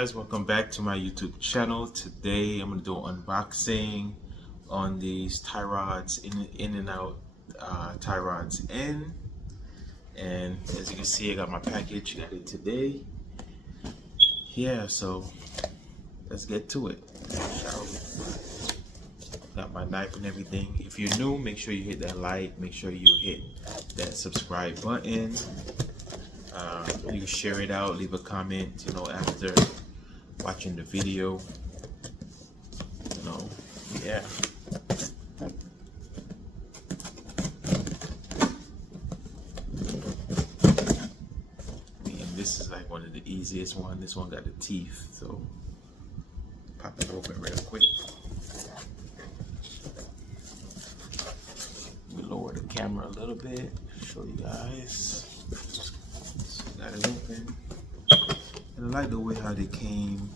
guys, welcome back to my YouTube channel. Today I'm going to do an unboxing on these tie rods, in and out tie rods in. And as you can see, I got my package, got it today. Yeah, so let's get to it, shall we? Got my knife and everything. If you're new, make sure you hit that like, make sure you hit that subscribe button. You share it out, leave a comment, after watching the video, yeah. And this is like one of the easiest one. This one got the teeth, so pop it open real quick. We lower the camera a little bit, show you guys. Got it open, and I like the way how they came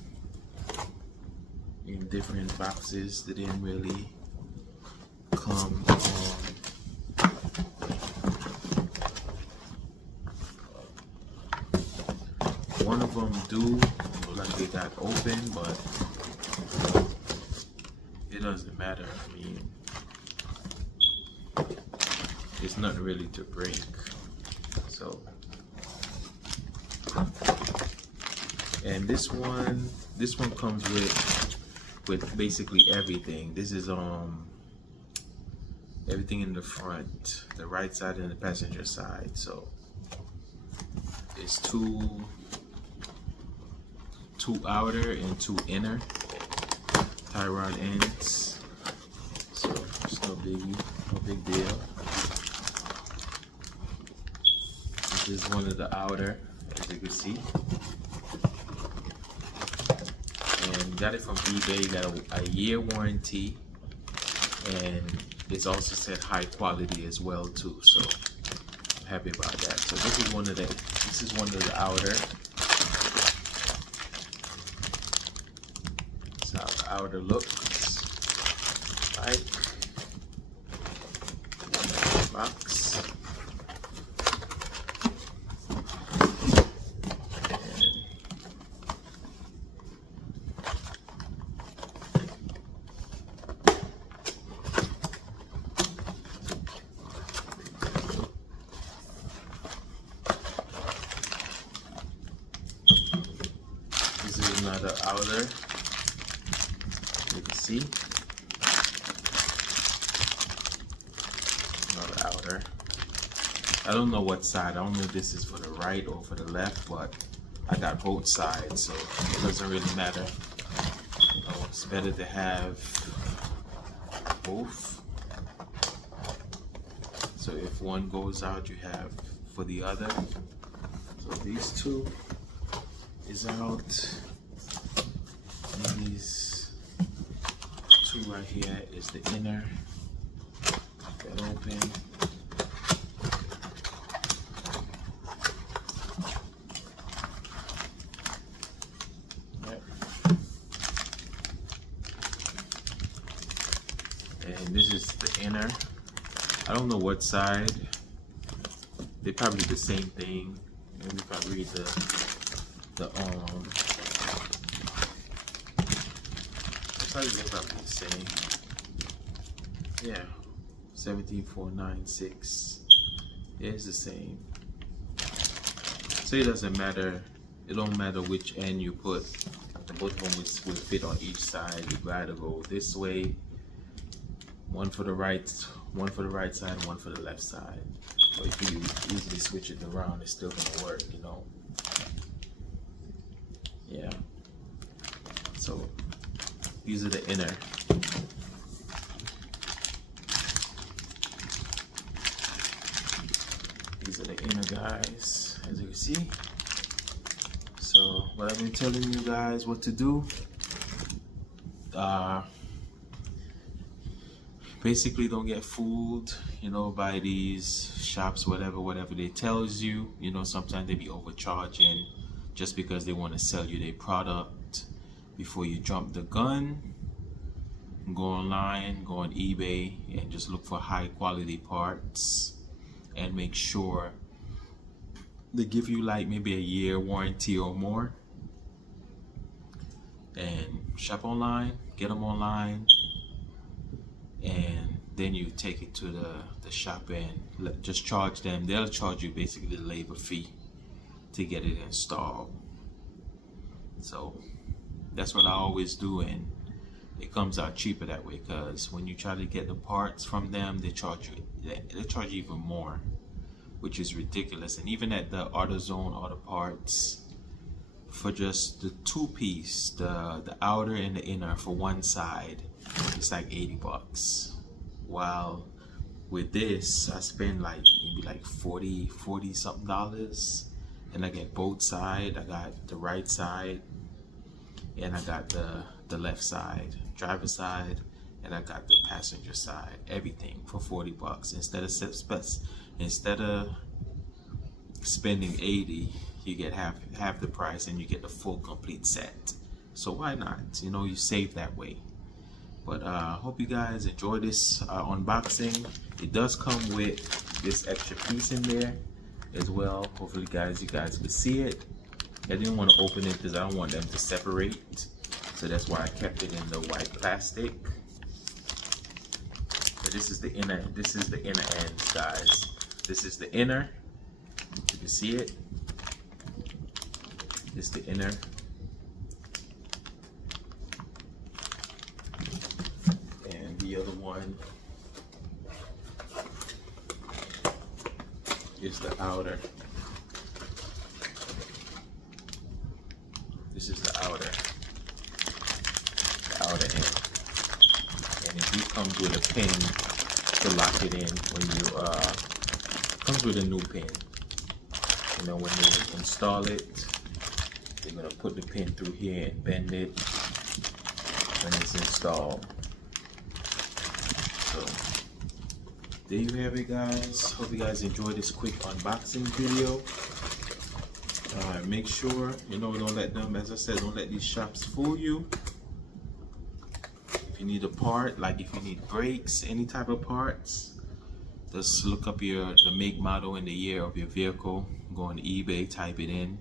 in different boxes. They didn't really come one of them do look like they got open, but it doesn't matter. I mean, it's nothing really to break. So, and this one comes with basically everything. This is everything in the front, the right side and the passenger side. So it's two outer and two inner tie rod ends. So it's no biggie, no big deal. This is one of the outer, as you can see. And got it from eBay. Got a year warranty, and it's also said high quality as well too. So I'm happy about that. So this is one of the outer. That's how the outer looks like. Box. Another outer, you can see another outer. I don't know what side. I don't know if this is for the right or for the left, but I got both sides, so it doesn't really matter. It's better to have both, so if one goes out, you have for the other. So these two is out. And these two right here is the inner. That open. Yep. And this is the inner. I don't know what side. They're probably the same thing. Maybe if I read they're probably the same. Yeah, 17496. Yeah, it's the same. So it doesn't matter. It don't matter which end you put. Both of them will fit on each side. You gotta go this way. One for the right side, one for the left side. But if you easily switch it around, it's still gonna work, Yeah. So these are the inner. These are the inner guys, as you can see. So what I've been telling you guys what to do. Basically, don't get fooled, by these shops, whatever they tells you. Sometimes they be overcharging just because they want to sell you their product. Before you jump the gun, go online, go on eBay, and just look for high quality parts, and make sure they give you like maybe a year warranty or more. and shop online, get them online, and then you take it to the shop and just charge them. They'll charge you basically the labor fee to get it installed. So that's what I always do, and it comes out cheaper that way, because when you try to get the parts from them, they charge you even more, which is ridiculous. And even at the AutoZone Auto Parts, for just the two-piece, the outer and the inner for one side, it's like $80. While with this, I spend like maybe like 40 something dollars, and I get both sides. I got the right side and I got the left side, driver side, and I got the passenger side, everything for $40. Instead of spending 80, you get half the price and you get the full complete set. So why not? You know, you save that way. But hope you guys enjoy this unboxing. It does come with this extra piece in there as well. Hopefully you guys can see it. I didn't want to open it because I don't want them to separate, so that's why I kept it in the white plastic. But this is the inner end, guys. This is the inner. You can see it. This is the inner. And the other one is the outer. This is the outer end. And it do comes with a pin to lock it in when you comes with a new pin. You know, when you install it, you're gonna put the pin through here and bend it when it's installed. So there you have it, guys. Hope you guys enjoyed this quick unboxing video. Make sure, you know, don't let them, as I said, don't let these shops fool you. If you need a part, like if you need brakes, any type of parts, just look up the make, model, and the year of your vehicle. Go on eBay, type it in,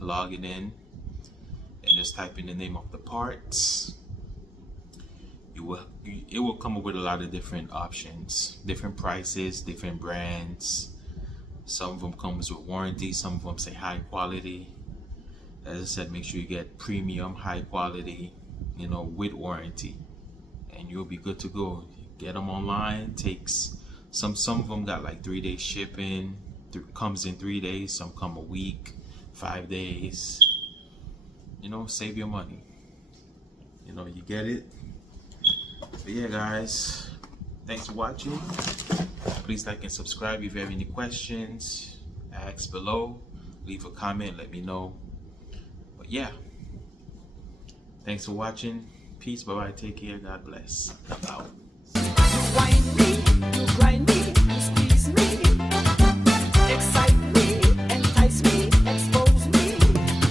log it in, and just type in the name of the parts. It will come up with a lot of different options, different prices, different brands. Some of them comes with warranty, some of them say high quality. As I said, make sure you get premium, high quality, you know, with warranty, and you'll be good to go. Get them online. Takes some of them got like 3-day shipping. Comes in 3 days. Some come a week, 5 days. You know, save your money. You know, you get it. But yeah, guys, thanks for watching. Please like and subscribe. If you have any questions, ask below. Leave a comment, let me know. But yeah, thanks for watching. Peace, bye bye, take care, God bless. I'm out.